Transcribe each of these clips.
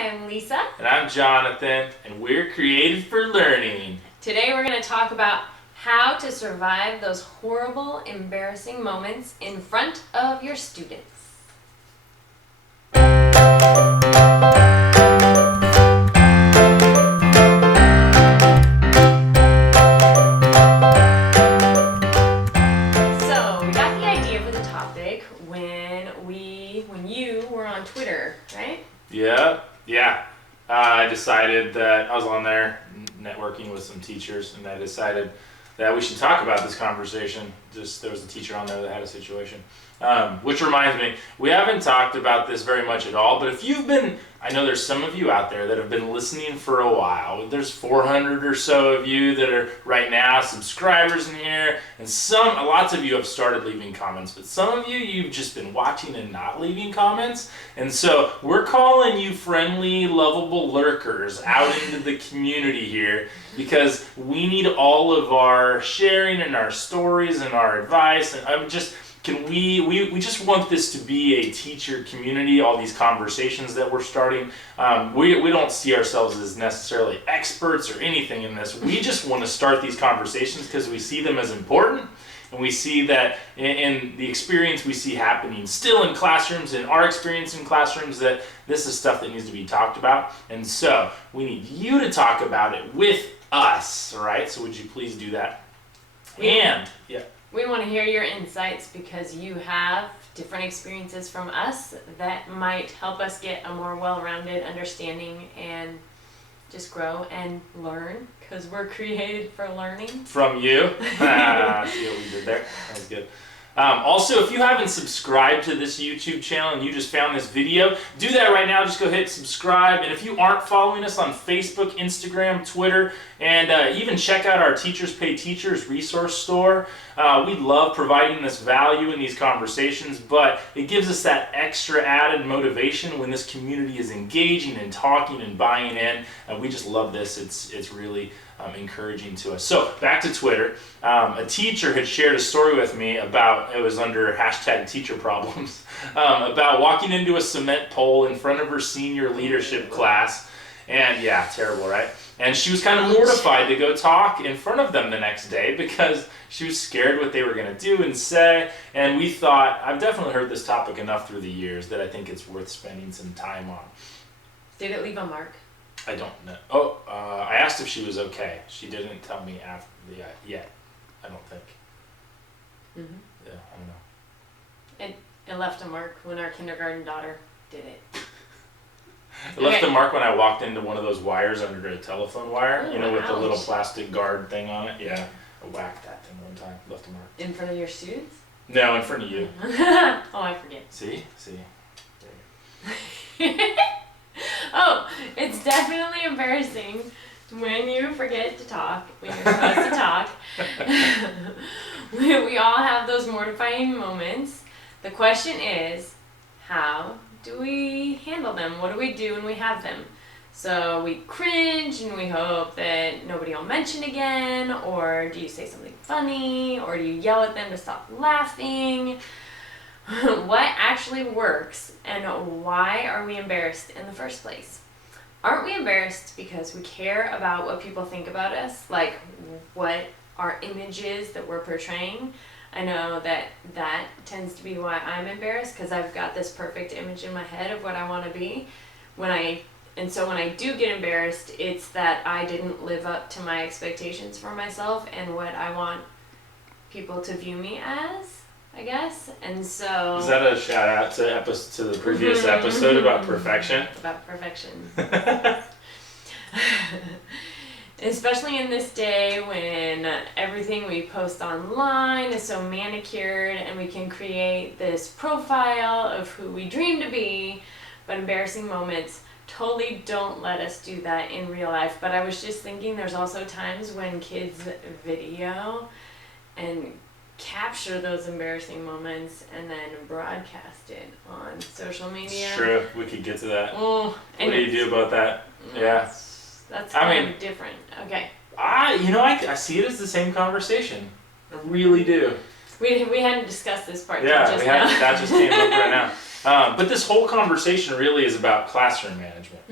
I'm Lisa. And I'm Jonathan, and we're created for learning. Today we're going to talk about how to survive those horrible, embarrassing moments in front of your students. So, we got the idea for the topic when you were on Twitter, right? Yeah. I decided that I was on there networking with some teachers, and I decided that we should talk about this conversation. There was a teacher on there that had a situation. Which reminds me, we haven't talked about this very much at all, but if you've been, I know there's some of you out there that have been listening for a while. There's 400 or so of you that are right now subscribers in here, and lots of you have started leaving comments, but some of you've just been watching and not leaving comments, and so we're calling you friendly, lovable lurkers out into the community here, because we need all of our sharing and our stories and our advice, and we just want this to be a teacher community, all these conversations that we're starting. We don't see ourselves as necessarily experts or anything in this. We just want to start these conversations because we see them as important, and we see that in the experience we see happening still in classrooms, in our experience in classrooms, that this is stuff that needs to be talked about. And so we need you to talk about it with us, all right? So would you please do that? We want to hear your insights because you have different experiences from us that might help us get a more well-rounded understanding and just grow and learn, because we're created for learning. From you. See what we did there? That was good. Also, if you haven't subscribed to this YouTube channel and you just found this video, do that right now. Just go hit subscribe. And if you aren't following us on Facebook, Instagram, Twitter, and even check out our Teachers Pay Teachers resource store. We love providing this value in these conversations, but it gives us that extra added motivation when this community is engaging and talking and buying in. We just love this. It's really encouraging to us. So back to Twitter. A teacher had shared a story with me about, it was under #teacherproblems, about walking into a cement pole in front of her senior leadership class. And yeah, terrible, right? And she was kind of mortified to go talk in front of them the next day because she was scared what they were going to do and say. And we thought, I've definitely heard this topic enough through the years that I think it's worth spending some time on. Did it leave a mark? I don't know. I asked if she was okay. She didn't tell me yet. I don't think. Mm-hmm. Yeah, I don't know. It left a mark when our kindergarten daughter did it. It left a mark when I walked into one of those wires under a telephone wire, with the little ouch. plastic guard thing on it. Yeah, I whacked that thing one time. Left a mark. In front of your students? No, in front of you. Oh, I forget. See? Oh, it's definitely embarrassing when you forget to talk, when you're supposed to talk. We all have those mortifying moments. The question is, how do we handle them? What do we do when we have them? So we cringe and we hope that nobody will mention again, or do you say something funny, or do you yell at them to stop laughing? What actually works, and why are we embarrassed in the first place? Aren't we embarrassed because we care about what people think about us, like what our image is that we're portraying? I know that tends to be why I'm embarrassed, because I've got this perfect image in my head of what I want to be. So when I do get embarrassed, it's that I didn't live up to my expectations for myself and what I want people to view me as, I guess. And so... Is that a shout out to the previous episode about perfection? About perfection. Especially in this day when everything we post online is so manicured and we can create this profile of who we dream to be, but embarrassing moments totally don't let us do that in real life. But I was just thinking there's also times when kids video and capture those embarrassing moments and then broadcast it on social media. It's true. We could get to that. What do you do about that? Yeah. That's kind of different. Okay. I see it as the same conversation. I really do. We hadn't discussed this part. Yeah, that just came up right now. But this whole conversation really is about classroom management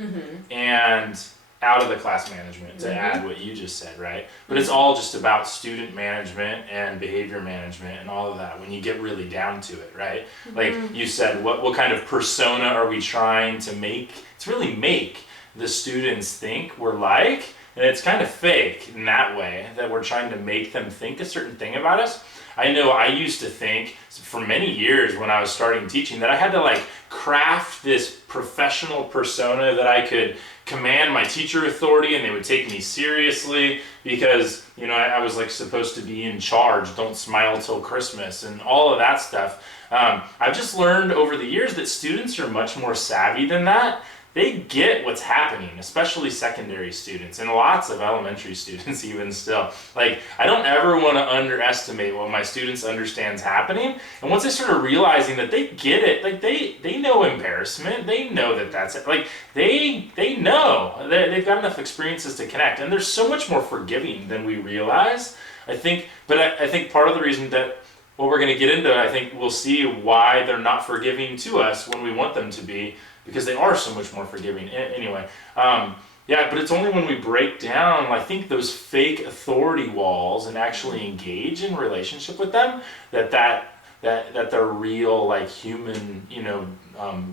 and out of the class management, to add what you just said, right? But it's all just about student management and behavior management and all of that when you get really down to it, right? Like you said, what kind of persona are we trying to make? It's really make the students think we're like, and it's kind of fake in that way, that we're trying to make them think a certain thing about us. I know I used to think for many years when I was starting teaching that I had to like craft this professional persona that I could command my teacher authority and they would take me seriously because, you know, I was like supposed to be in charge, don't smile till Christmas and all of that stuff. I've just learned over the years that students are much more savvy than that. They get what's happening, especially secondary students and lots of elementary students even still. Like, I don't ever want to underestimate what my students understand's happening. And once they start realizing that they get it, like they know embarrassment, they know that's it. Like they know, they've got enough experiences to connect, and they're so much more forgiving than we realize. I think part of the reason that what we're going to get into, I think we'll see why they're not forgiving to us when we want them to be, because they are so much more forgiving. Anyway, yeah, but it's only when we break down, I think, those fake authority walls and actually engage in relationship with them, that the real, like, human, you know,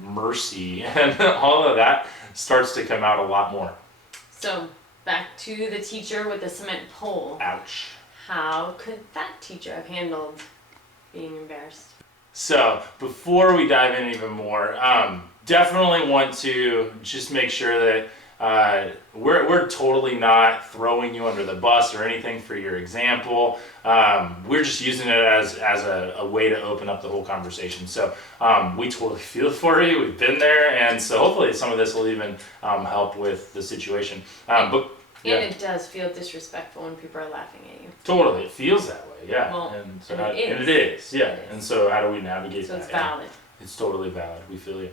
mercy and all of that starts to come out a lot more. So back to the teacher with the cement pole. Ouch. How could that teacher have handled being embarrassed? So before we dive in even more, definitely want to just make sure that we're totally not throwing you under the bus or anything for your example. We're just using it as a way to open up the whole conversation. So we totally feel for you. We've been there, and so hopefully some of this will even help with the situation. But yeah. And it does feel disrespectful when people are laughing at you. Totally, it feels that way, yeah. Well, and it is, yeah. It is. And so how do we navigate that? So it's valid. It's totally valid. We feel you.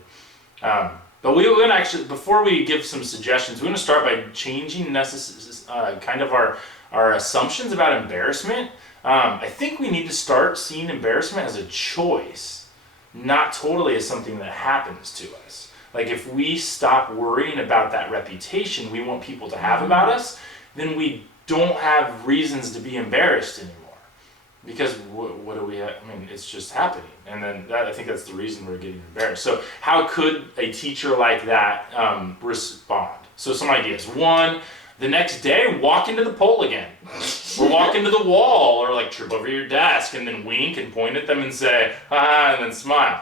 But we're going to actually, before we give some suggestions, we're going to start by changing kind of our assumptions about embarrassment. I think we need to start seeing embarrassment as a choice, not totally as something that happens to us. Like, if we stop worrying about that reputation we want people to have about us, then we don't have reasons to be embarrassed anymore. Because what do we have? I mean, it's just happening. And then I think that's the reason we're getting embarrassed. So how could a teacher like that respond? So some ideas. One, the next day, walk into the pole again. Or walk into the wall, or like trip over your desk and then wink and point at them and say, ah, and then smile.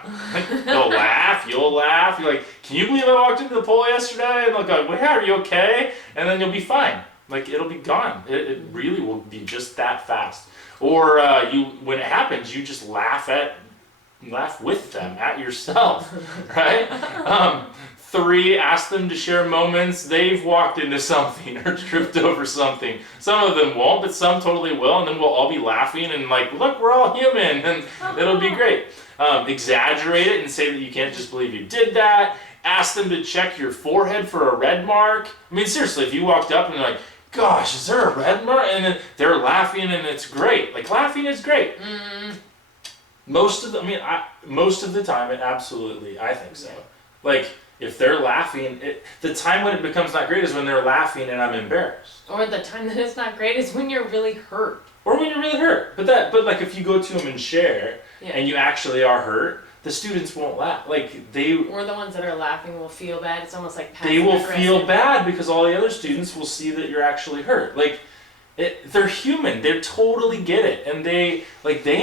They'll laugh, you'll laugh. You're like, can you believe I walked into the pole yesterday? And they'll go, well, yeah, are you okay? And then you'll be fine. Like, it'll be gone. It really will be just that fast. Or when it happens, you just laugh with them, at yourself, right? 3, ask them to share moments they've walked into something or tripped over something. Some of them won't, but some totally will, and then we'll all be laughing and like, look, we're all human, and it'll be great. Exaggerate it and say that you can't just believe you did that. Ask them to check your forehead for a red mark. I mean, seriously, if you walked up and you're like, gosh, is there a red mark? And then they're laughing and it's great. Like, laughing is great. Most of the time, it absolutely, I think so. Yeah. Like, if they're laughing, the time when it becomes not great is when they're laughing and I'm embarrassed. Or the time that it's not great is when you're really hurt. Or when you're really hurt. But like, if you go to them and share, and you actually are hurt, the students won't laugh. Like, or the ones that are laughing will feel bad. It's almost like passive they will aggressive. feel bad because all the other students will see that you're actually hurt. Like, they're human. They totally get it, and they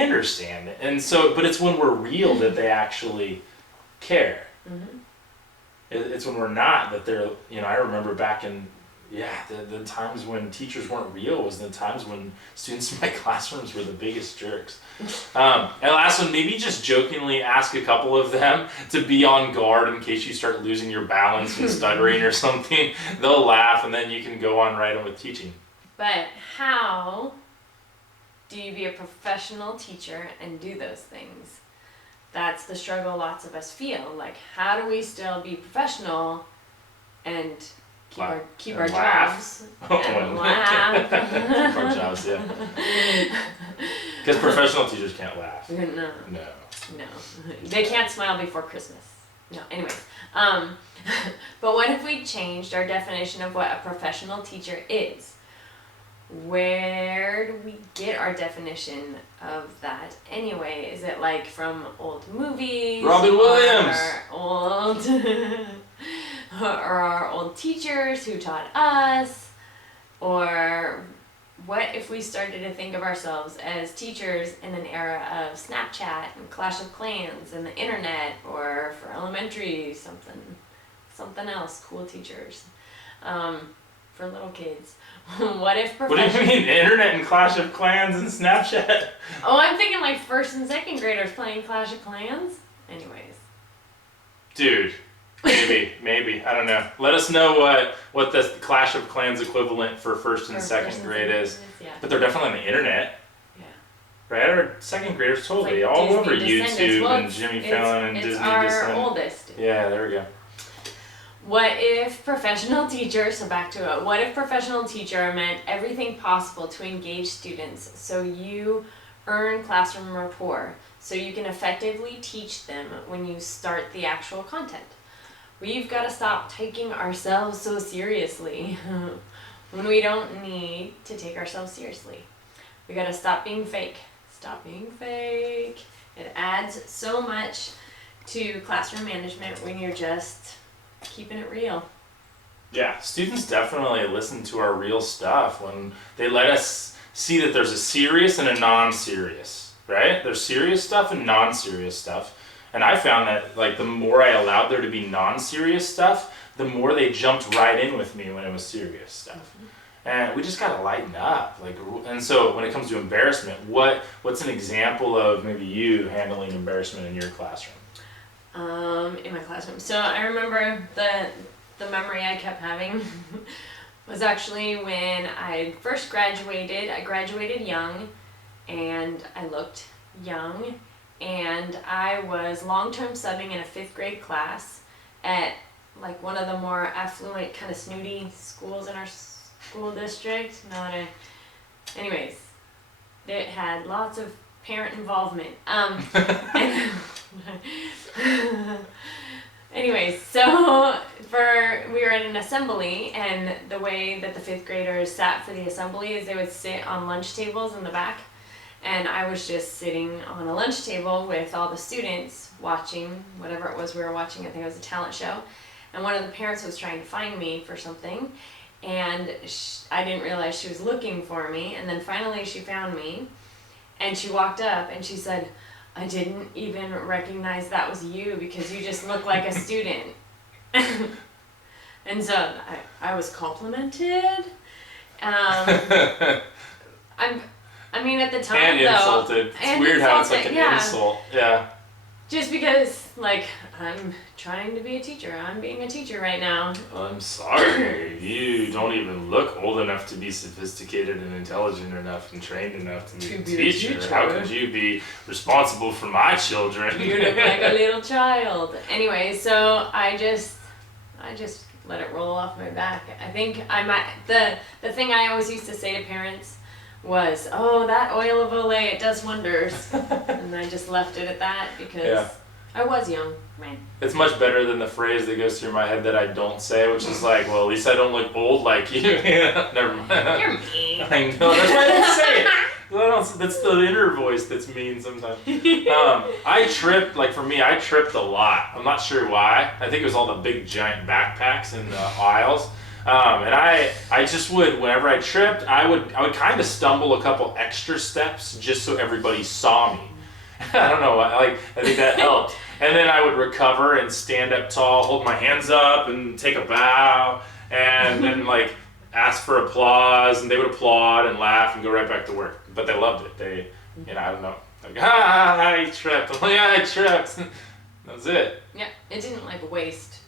understand it. And so, but it's when we're real that they actually care. Mm-hmm. It's when we're not that they're. You know, I remember back in the times when teachers weren't real was the times when students in my classrooms were the biggest jerks. And last one, maybe just jokingly ask a couple of them to be on guard in case you start losing your balance and stuttering or something. They'll laugh, and then you can go on right on with teaching. But how do you be a professional teacher and do those things? That's the struggle lots of us feel. Like, how do we still be professional and keep our jobs and laugh? Keep our jobs, yeah. Because professional teachers can't laugh. No. No, they can't smile before Christmas. No, anyways. But what if we changed our definition of what a professional teacher is? Where do we get our definition of that anyway? Is it like from old movies? Robin Williams! Or our old teachers who taught us? Or what if we started to think of ourselves as teachers in an era of Snapchat and Clash of Clans and the internet, or for elementary, something else, cool teachers, for little kids? What if What do you mean, internet and Clash of Clans and Snapchat? Oh, I'm thinking like first and second graders playing Clash of Clans. Anyways. Dude, maybe, I don't know. Let us know what the Clash of Clans equivalent for first and second grade is. Yeah. But they're definitely on the internet. Yeah. Right? Our second graders totally like all Disney over Descendants. YouTube Well, and Jimmy Fallon and Disney It's our Descendants. oldest. Yeah, there we go. What if professional teacher, so back to it, what if professional teacher meant everything possible to engage students so you earn classroom rapport, so you can effectively teach them when you start the actual content? We've got to stop taking ourselves so seriously when we don't need to take ourselves seriously. We got to stop being fake. Stop being fake. It adds so much to classroom management when you're just keeping it real. Yeah, students definitely listen to our real stuff when they let us see that there's a serious and a non-serious, right? There's serious stuff and non-serious stuff. And I found that like the more I allowed there to be non-serious stuff, the more they jumped right in with me when it was serious stuff. And we just gotta lighten up. And so when it comes to embarrassment, what's an example of maybe you handling embarrassment in your classroom? In my classroom. So I remember the memory I kept having was actually when I first graduated. I graduated young, and I looked young, and I was long-term subbing in a 5th grade class at like one of the more affluent, kind of snooty schools in our school district. Anyways, it had lots of parent involvement. Anyways, so we were at an assembly, and the way that the 5th graders sat for the assembly is they would sit on lunch tables in the back, and I was just sitting on a lunch table with all the students watching whatever it was we were watching. I think it was a talent show, and one of the parents was trying to find me for something, and I didn't realize she was looking for me, and then finally she found me, and she walked up and she said, "I didn't even recognize that was you because you just look like a student." And so I was complimented. I mean, at the time, and insulted. It's weird how it's like an insult. Yeah. Just because, like, I'm trying to be a teacher. I'm being a teacher right now. I'm sorry. You don't even look old enough to be sophisticated and intelligent enough and trained enough to be a teacher. How could you be responsible for my children? You look like a little child. Anyway, so I just let it roll off my back. I think the thing I always used to say to parents was, "Oh, that oil of Olay, it does wonders." And I just left it at that because I was young, man. It's much better than the phrase that goes through my head that I don't say, which is like, "Well, at least I don't look old like you." Never mind. You're mean. I know, that's why I didn't say it. That's the inner voice that's mean sometimes. I tripped a lot. I'm not sure why. I think it was all the big giant backpacks in the aisles. And I just would, whenever I tripped, I would kind of stumble a couple extra steps just so everybody saw me. I don't know, I think that helped. And then I would recover and stand up tall, hold my hands up and take a bow, and then like ask for applause, and they would applaud and laugh and go right back to work. But they loved it. I don't know. Like, I tripped. I'm like, yeah, I tripped. That was it. Yeah, it didn't like waste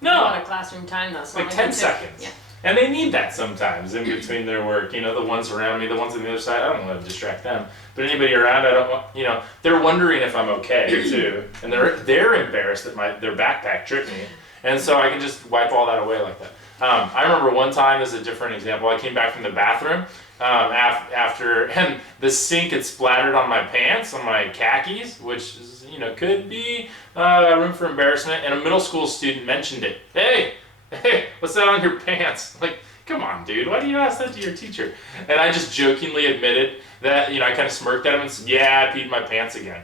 No. a lot of classroom time though. So Like 10 seconds. Yeah. And they need that sometimes in between their work. The ones around me, the ones on the other side, I don't want to distract them. But anybody around, I don't want, they're wondering if I'm okay too. And they're embarrassed that their backpack tripped me. And so I can just wipe all that away like that. I remember one time, this is a different example, I came back from the bathroom after, and the sink had splattered on my pants, on my khakis, which is, could be room for embarrassment. And a middle school student mentioned it. Hey, what's that on your pants? Like, come on, dude, why do you ask that to your teacher? And I just jokingly admitted that, I kind of smirked at him and said, yeah, I peed my pants again.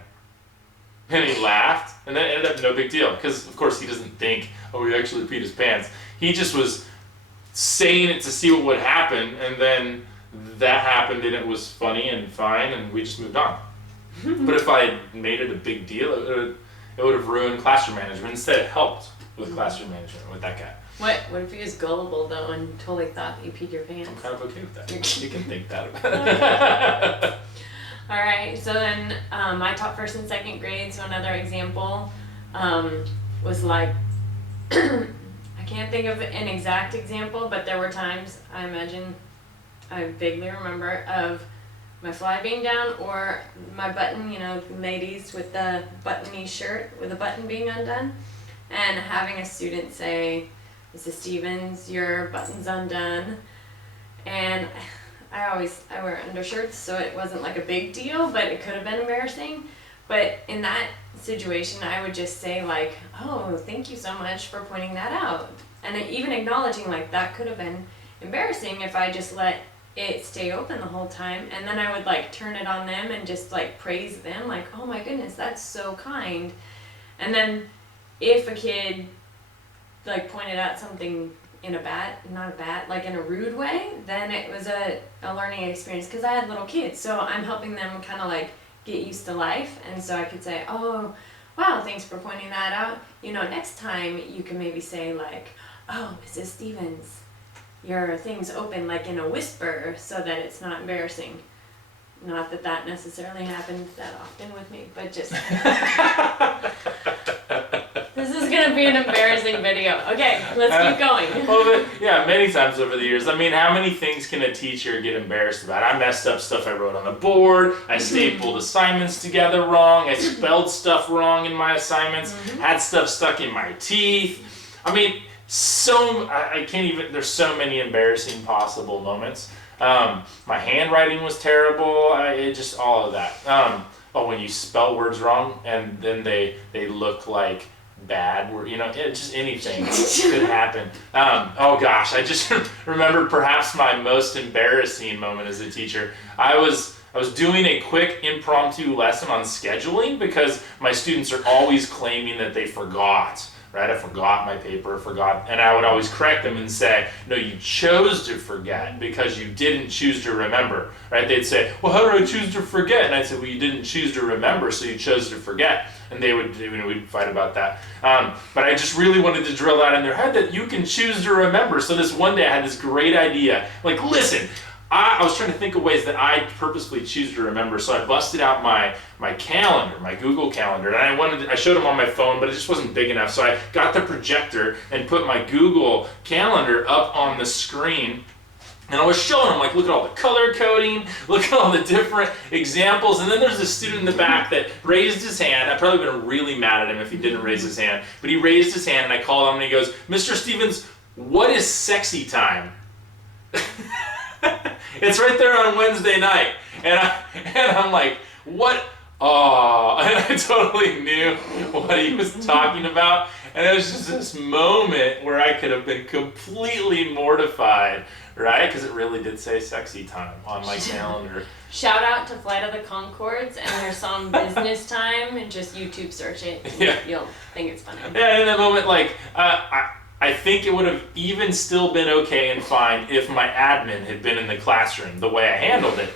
And he laughed, and that ended up no big deal, because of course he doesn't think, oh, he actually peed his pants. He just was saying it to see what would happen, and then that happened, and it was funny and fine, and we just moved on. But if I had made it a big deal, it would have ruined classroom management. Instead, it helped with classroom management with that guy. What if he was gullible though and totally thought you peed your pants? I'm kind of okay with that. You can think that about it. All right, so then I taught first and second grade, so another example was like, I can't think of an exact example, but there were times, I imagine, I vaguely remember, of my fly being down or my button, ladies with the buttony shirt with the button being undone, and having a student say, Mrs. Stevens, your button's undone. And I wear undershirts, so it wasn't like a big deal, but it could have been embarrassing. But in that situation, I would just say like, oh, thank you so much for pointing that out. And even acknowledging like that could have been embarrassing if I just let it stay open the whole time. And then I would like turn it on them and just like praise them, like, oh my goodness, that's so kind. And then if a kid like pointed out something in like in a rude way, then it was a learning experience, because I had little kids, so I'm helping them kind of like get used to life. And so I could say, oh, wow, thanks for pointing that out. Next time you can maybe say like, oh, Mrs. Stevens, your thing's open, like in a whisper, so that it's not embarrassing. Not that that necessarily happened that often with me, but just this is gonna be an embarrassing video. Okay, let's keep going. Well, yeah, many times over the years. I mean, how many things can a teacher get embarrassed about? I messed up stuff I wrote on the board. I stapled assignments together wrong. I spelled stuff wrong in my assignments. Had stuff stuck in my teeth. I mean, I can't even. There's so many embarrassing possible moments. My handwriting was terrible. Just all of that. When you spell words wrong and then they look like bad word, just anything could happen. Oh gosh, I just remembered perhaps my most embarrassing moment as a teacher. I was doing a quick impromptu lesson on scheduling because my students are always claiming that they forgot. Right, I forgot my paper, and I would always correct them and say, no, you chose to forget because you didn't choose to remember, right? They'd say, well, how do I choose to forget? And I'd say, well, you didn't choose to remember, so you chose to forget. And we'd fight about that. But I just really wanted to drill that in their head that you can choose to remember. So this one day I had this great idea, like, listen, I was trying to think of ways that I purposefully choose to remember, so I busted out my calendar, my Google Calendar, and I showed them on my phone, but it just wasn't big enough, so I got the projector and put my Google Calendar up on the screen, and I was showing them, like, look at all the color coding, look at all the different examples, and then there's a student in the back that raised his hand. I'd probably been really mad at him if he didn't raise his hand, but he raised his hand, and I called him, and he goes, Mr. Stevens, what is sexy time? It's right there on Wednesday night. And I'm like, what? Oh, and I totally knew what he was talking about. And it was just this moment where I could have been completely mortified, right? Because it really did say sexy time on my calendar. Shout out to Flight of the Conchords and their song Business Time, and just YouTube search it. Yeah. You'll think it's funny. Yeah, in that moment, like, I think it would have even still been okay and fine if my admin had been in the classroom the way I handled it.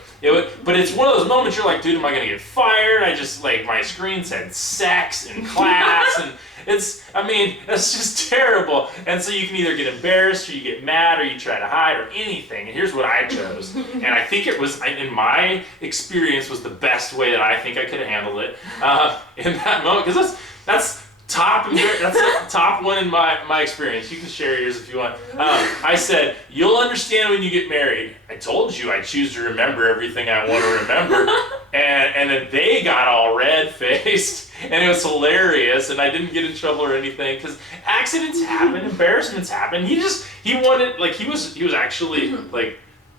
But it's one of those moments you're like, dude, am I going to get fired? I just, like, my screen said sex in class, and it's just terrible. And so you can either get embarrassed, or you get mad, or you try to hide, or anything. And here's what I chose. And I think it was, in my experience, was the best way that I think I could have handled it in that moment. Because that's top one in my experience. You can share yours if you want. I said, you'll understand when you get married. I told you I choose to remember everything I want to remember. And then they got all red-faced, and it was hilarious, and I didn't get in trouble or anything, because accidents happen, embarrassments happen. He was actually, like,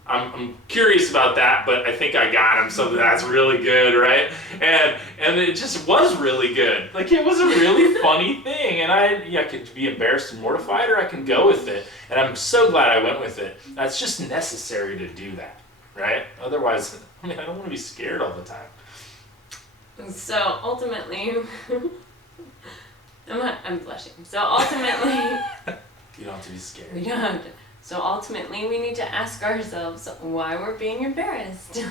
I'm curious about that, but I think I got him, so that's really good, right? And it just was really good. Like, it was a really funny thing, and I could be embarrassed and mortified, or I can go with it. And I'm so glad I went with it. That's just necessary to do that, right? Otherwise, I don't want to be scared all the time. So ultimately, I'm blushing. So ultimately, You don't have to be scared. we don't have to. So ultimately, we need to ask ourselves why we're being embarrassed.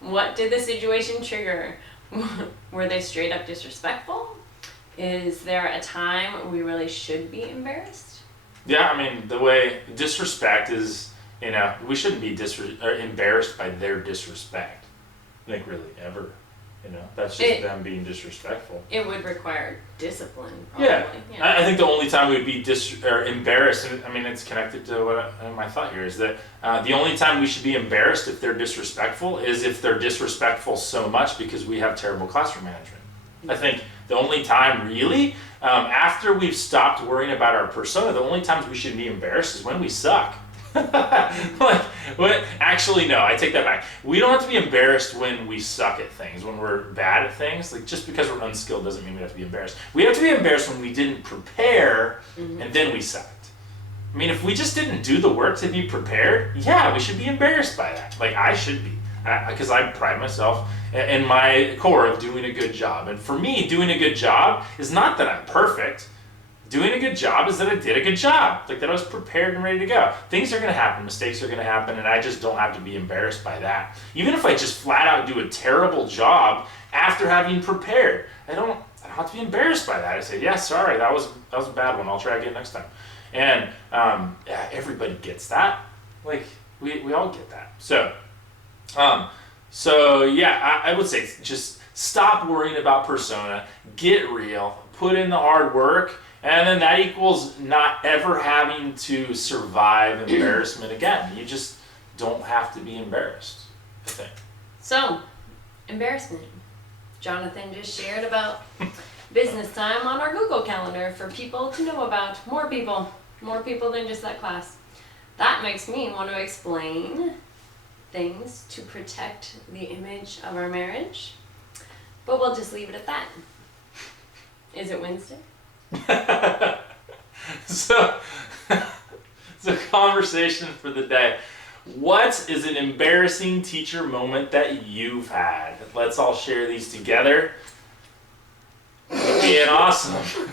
What did the situation trigger? Were they straight up disrespectful? Is there a time we really should be embarrassed? Yeah, I mean, the way disrespect is, we shouldn't be embarrassed by their disrespect. Like, really, ever. That's just them being disrespectful. It would require discipline, probably. Yeah. I think the only time we would be embarrassed, and I mean, it's connected to what my thought here, is that the only time we should be embarrassed if they're disrespectful is if they're disrespectful so much because we have terrible classroom management. I think the only time, really, after we've stopped worrying about our persona, the only times we should be embarrassed is when we suck. Actually, no, I take that back. We don't have to be embarrassed when we suck at things, when we're bad at things. Like, just because we're unskilled doesn't mean we have to be embarrassed. We have to be embarrassed when we didn't prepare and then we sucked. I mean, if we just didn't do the work to be prepared, yeah, we should be embarrassed by that. Like, I should be, because I pride myself in my core of doing a good job. And for me, doing a good job is not that I'm perfect. Doing a good job is that I did a good job, like that I was prepared and ready to go. Things are going to happen, mistakes are going to happen, and I just don't have to be embarrassed by that. Even if I just flat out do a terrible job after having prepared, I don't have to be embarrassed by that. I say, yeah, sorry, that was a bad one. I'll try again next time. And everybody gets that. Like, we all get that. So yeah, I would say just stop worrying about persona, get real, put in the hard work. And then that equals not ever having to survive embarrassment again. You just don't have to be embarrassed, I think. So, embarrassment. Jonathan just shared about business time on our Google Calendar for people to know about. More people than just that class. That makes me want to explain things to protect the image of our marriage. But we'll just leave it at that. Is it Wednesday? So conversation for the day. What is an embarrassing teacher moment that you've had? Let's all share these together. Being awesome.